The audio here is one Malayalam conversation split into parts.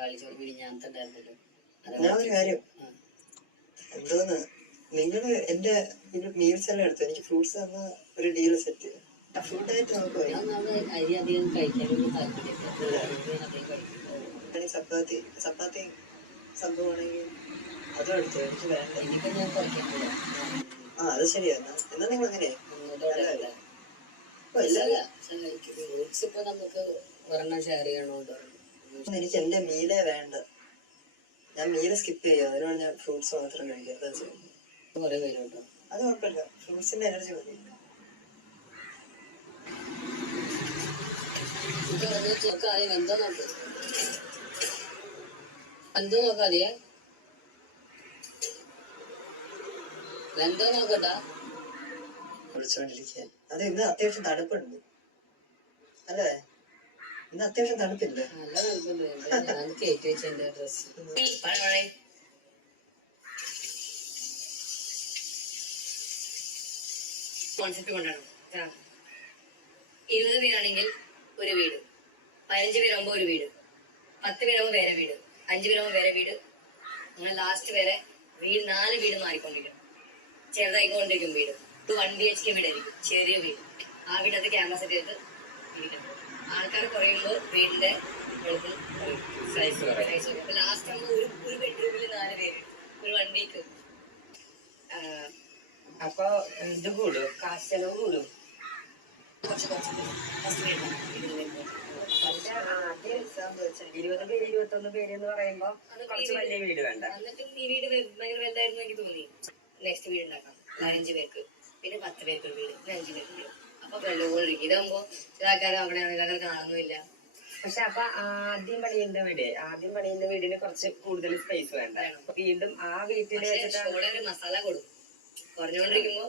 തക്കാളി ചോറ് മിനിഞ്ഞാന്നുണ്ടായിരുന്നല്ലോ. ഞാൻ ഒരു കാര്യം എന്തോന്ന് നിങ്ങള് എന്റെ മീൽസ് എല്ലാം എടുത്തു, എനിക്ക് ഫ്രൂട്ട്സ് തന്ന ഒരു ഡീൽ സെറ്റ് ചെയ്യും. ഫുഡായിട്ട് നമുക്ക് അരി അധികം കഴിക്കാനൊന്നും താല്പര്യമില്ല. ചപ്പാത്തി സംഭവമാണെങ്കിൽ അതും എടുത്തു, എനിക്ക് വേണ്ട. ഇനിയിപ്പോ ഞാൻ കുറയ്ക്കത്തില്ല. അത് ശരിയാ. എന്നാ നിങ്ങൾ അങ്ങനെ ഫ്രൂട്ട്സ് ഇപ്പൊ നമുക്ക് ഒരെണ്ണം ഷെയർ ചെയ്യണോണ്ട് എനിക്ക് എന്റെ മീലേ വേണ്ട. ഞാൻ മീല് സ്കിപ്പ് ചെയ്യും, അതിനാണ് ഞാൻ ഫ്രൂട്ട്സ് മാത്രം കഴിക്കുക. കുറെ പേരുണ്ടോ? അത് കുഴപ്പമില്ല, ഫ്രൂട്ട്സിന്റെ എനർജി മതി. എന്തോ നോക്കാതെ എന്തോ നോക്കട്ടാ വിളിച്ചോണ്ടിരിക്കാൻ. അത് ഇന്ന് അത്യാവശ്യം തണുപ്പുണ്ട് അല്ലേ? ഇന്ന് അത്യാവശ്യം തണുപ്പില്ല. നല്ല തണുപ്പുണ്ട്. ഞാൻ കയറ്റി വെച്ച എന്റെ ഡ്രസ് കോൺസെപ്റ്റ് കൊണ്ടാണ്. 20 പേരാണെങ്കിൽ ഒരു വീട്, 15 പേരാകുമ്പോ ഒരു വീട്, 10 പേരാകുമ്പോ വേറെ വീട്, 5 പേരാകുമ്പോ വേറെ വീട്, അങ്ങനെ ലാസ്റ്റ് വരെ വീട് 4 വീട് മാറിക്കൊണ്ടിരിക്കും. ചെറുതായിക്കൊണ്ടിരിക്കും വീട്. 1 BHK വീടായിരിക്കും, ചെറിയ വീട്. ആ വീടത്ത് ക്യാമറ സെറ്റ് ചെയ്ത് ഇരിക്കണം. ആൾക്കാർ കുറയുമ്പോൾ വീടിന്റെ സൈസ് ലാസ്റ്റ് ആകുമ്പോൾ ഒരു ബെഡ്റൂമിൽ 4 പേര്, ഒരു വണ്ടിക്ക്. അപ്പൊ ഇത് കൂടും, കാശ് ചെലവ് കൂടും. കുറച്ച് 20 പേര് 21 പേര് എന്ന് പറയുമ്പോ കുറച്ച് വലിയ വീട് വേണ്ട. എന്നിട്ടും ഈ വീട് ഭയങ്കര വലുതായിരുന്നു എനിക്ക് തോന്നി. നെക്സ്റ്റ് വീട് ഉണ്ടാക്കാം 15 പേർക്ക്, പിന്നെ 10 പേർക്ക് ഒരു വീട്, പിന്നെ 5 പേർക്ക് വീട്. അപ്പൊ വെള്ളമൊഴുകി ഇതാകുമ്പോ ചില ആൾക്കാർ അവിടെയാണ് കാണുന്നില്ല. പക്ഷെ അപ്പൊ ആദ്യം പണിയുന്ന വീടിന് കുറച്ച് കൂടുതൽ സ്പേസ് വേണ്ട. വീണ്ടും ആ വീട്ടിൽ ഒരു മസാല കൊടുക്കും. കുറഞ്ഞുകൊണ്ടിരിക്കുമ്പോ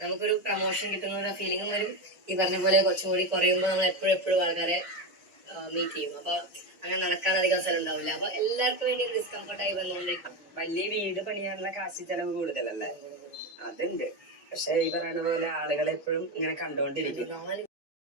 നമുക്കൊരു പ്രൊമോഷൻ കിട്ടുന്ന ഒരു ഫീലിംഗും വരും. ഈ പറഞ്ഞ പോലെ കുറച്ചും കൂടി കുറയുമ്പോൾ നമ്മൾ എപ്പോഴും ആൾക്കാരെ മീറ്റ് ചെയ്യും. അപ്പൊ അങ്ങനെ നടക്കാൻ അധികം സ്ഥലം ഉണ്ടാവില്ല. അപ്പൊ എല്ലാവർക്കും വേണ്ടി ഡിസ്കംഫർട്ടായി വന്നുകൊണ്ടിരിക്കും. വലിയ വീട് പണിയാനുള്ള കാശ് ചെലവ് കൂടുതലല്ലേ? അതുണ്ട്. പക്ഷെ ഈ പറയുന്ന പോലെ ആളുകൾ എപ്പോഴും ഇങ്ങനെ കണ്ടുകൊണ്ടിരിക്കും.